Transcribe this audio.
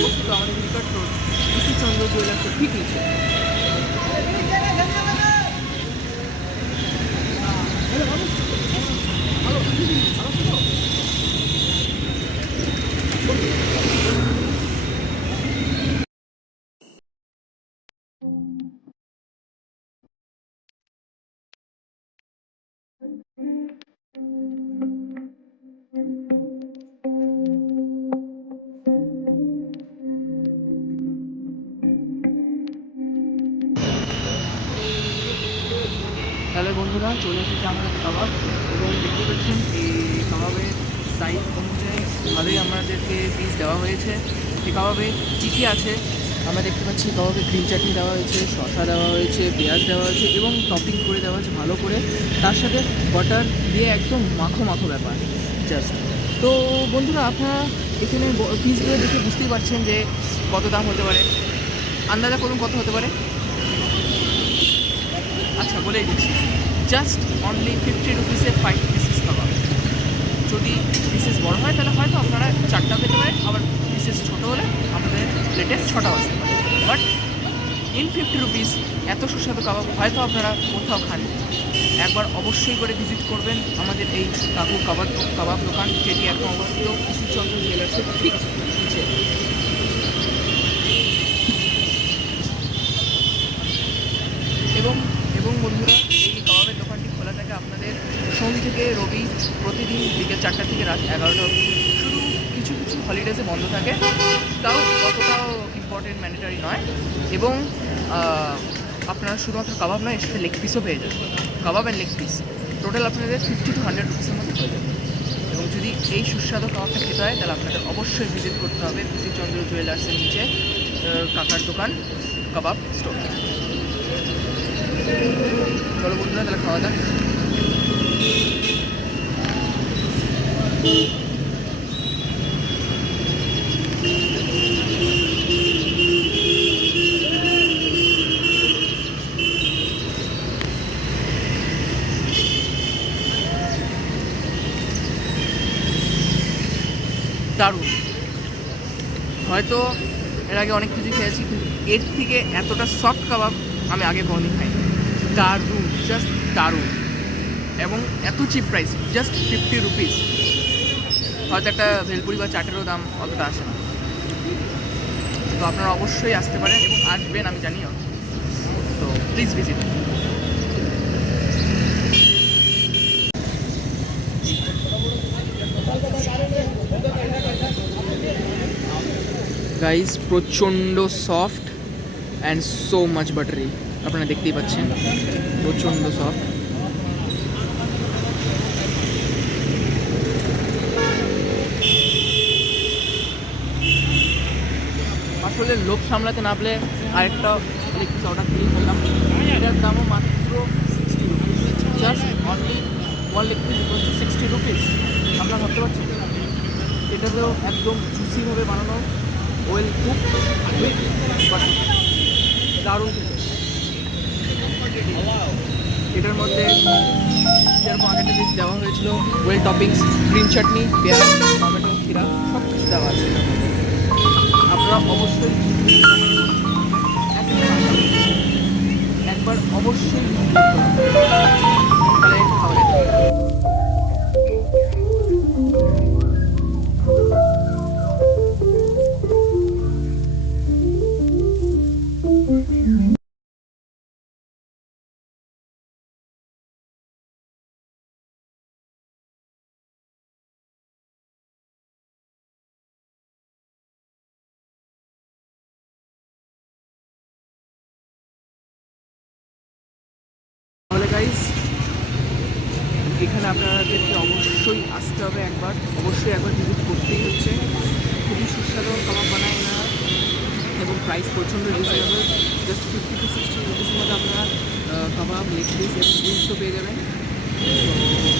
অবস্থিত আমাদের নিকট রোড চন্দ্র জুয়েলার্সের ঠিক নিচে। হ্যালো বন্ধুরা, চলে এসেছে আমাদের কাবাব এবং দেখতে পাচ্ছেন এই কাবাবের সাইজ অনুযায়ী ভালোই আমাদেরকে পিস দেওয়া হয়েছে। এই কাবাবে কী কী আছে আমরা দেখতে পাচ্ছি। কাবাবে গ্রিন চাটনি দেওয়া হয়েছে, শসা দেওয়া হয়েছে, পেঁয়াজ দেওয়া হয়েছে এবং টপিং করে দেওয়া হয়েছে ভালো করে, তার সাথে বাটার দিয়ে একদম মাখো মাখো ব্যাপার জাস্ট। তো বন্ধুরা, আপনারা এখানে পিসগুলো দেখে বুঝতেই পারছেন যে কত দাম হতে পারে। আন্দাজা করুন কত হতে পারে। আচ্ছা, বলেই দিচ্ছি, জাস্ট অনলি 50 রুপিসে 5 পিসেস কাবাব। যদি পিসেস বড় হয় তাহলে হয়তো আপনারা 4টা পেতে পারেন, আবার পিসেস ছোটো হলে আমাদের প্লেটে 6টাও আসতে পারে। বাট ইন 50 রুপিস এত সুস্বাদু কাবাব হয়তো আপনারা কোথাও খান। একবার অবশ্যই করে ভিজিট করবেন আমাদের এই কাকুর কাবাব দোকান, যেটি এখন অবস্থিত চন্দ্র জুয়েলার্সের ঠিক নিচে। এবং বন্ধুরা, এই কাবাবের দোকানটি খোলা থাকে আপনাদের সোম থেকে রবি প্রতিদিন বিকেল 4টা থেকে রাত 11টা অবধি। শুধু কিছু কিছু হলিডেজে বন্ধ থাকে, তাও অতটাও ইম্পর্টেন্ট ম্যান্ডেটারি নয়। এবং আপনারা শুধুমাত্র কাবাব নয়, এর সাথে লেগ পিসও পেয়ে যাবেন। কাবাব অ্যান্ড লেগ পিস টোটাল আপনাদের 50 to 100 রুপিসের মধ্যে হয়ে যাবে। এবং যদি এই সুস্বাদু কাবাবটা খেতে হয় তাহলে আপনাদের অবশ্যই ভিজিট করতে হবে চন্দ্র জুয়েলার্সের নিচে কাকার দোকান কাবাব স্টোর। চলো বন্ধুরা, তাহলে খাওয়া যাক। দারুণ। হয়তো এর আগে অনেক কিছু খেয়েছি, কিন্তু এর থেকে এতটা সফট কাবাব আমি আগে কোনোদিন খাইনি। দারুণ, জাস্ট দারুণ। এবং এত চিপ প্রাইস, জাস্ট 50 রুপিস। হয়তো একটা ভেলপুরি বা চাটেরও দাম অতটা আসে না। তো আপনারা অবশ্যই আসতে পারেন এবং আসবেন, আমি জানিও। তো প্লিজ ভিজিট। গাইস, প্রচণ্ড soft and so much buttery. আপনারা দেখতেই পাচ্ছেন, প্রচণ্ড সফট। আসলে লোভ সামলাতে না পেলে আরেকটা লেগ পিস অর্ডার দিয়ে করলাম। এটার দামও মাত্র 60 rupees. Just only 1 leg piece equal to 60 rupees. আপনারা ভাবতে পারছেন, এটাতেও একদম জুসিভাবে বানানো, ওয়েল কুক উইথ বাটার। দারুণ খেতে। এটার মধ্যে যেরকম আগেটা ডিশ দেওয়া হয়েছিল, ওয়েল টপিংস, গ্রিন চাটনি, পেঁয়াজ, টমেটো, খিরা সব কিছু দেওয়া আছে। আপনারা অবশ্যই একবার অবশ্যই তাহলে খাওয়া যেতে পারে। তাহলে গাইস, এখানে আপনাদেরকে অবশ্যই আসতে হবে, অবশ্যই একবার ভিজিট করতেই হচ্ছে। খুবই সুস্বাদু কাবাব বানায় না, এবং প্রাইস প্রচণ্ড রিজনেবল। জাস্ট 50 to 60 রুপিসের মধ্যে আপনারা কাবাব, লেগ পিস এবং ড্রিঙ্কসও পেয়ে যাবেন। তো